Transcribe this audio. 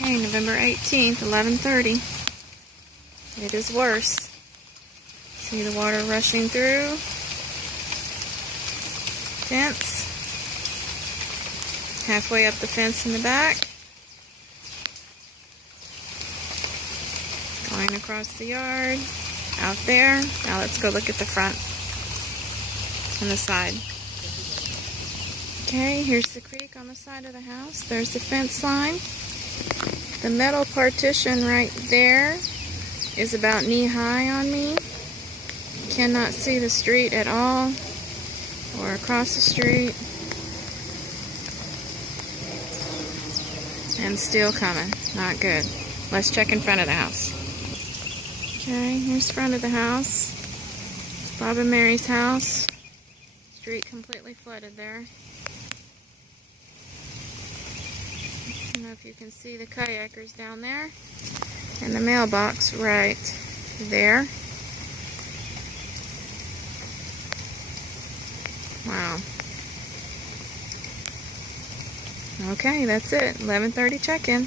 Okay, November 18th, 11:30. It is worse. See the water rushing through. Fence. Halfway up the fence in the back. Going across the yard. Out there. Now let's go look at the front and the side. Okay, here's the creek on the side of the house. There's the fence line. The metal partition right there is about knee-high on me. Cannot see the street at all or across the street. And still coming. Not good. Let's check in front of the house. Okay, here's front of the house. It's Bob and Mary's house. Street completely flooded there. I don't know if you can see the kayakers down there. And the mailbox right there. Wow. Okay, that's it. 11:30 check-in.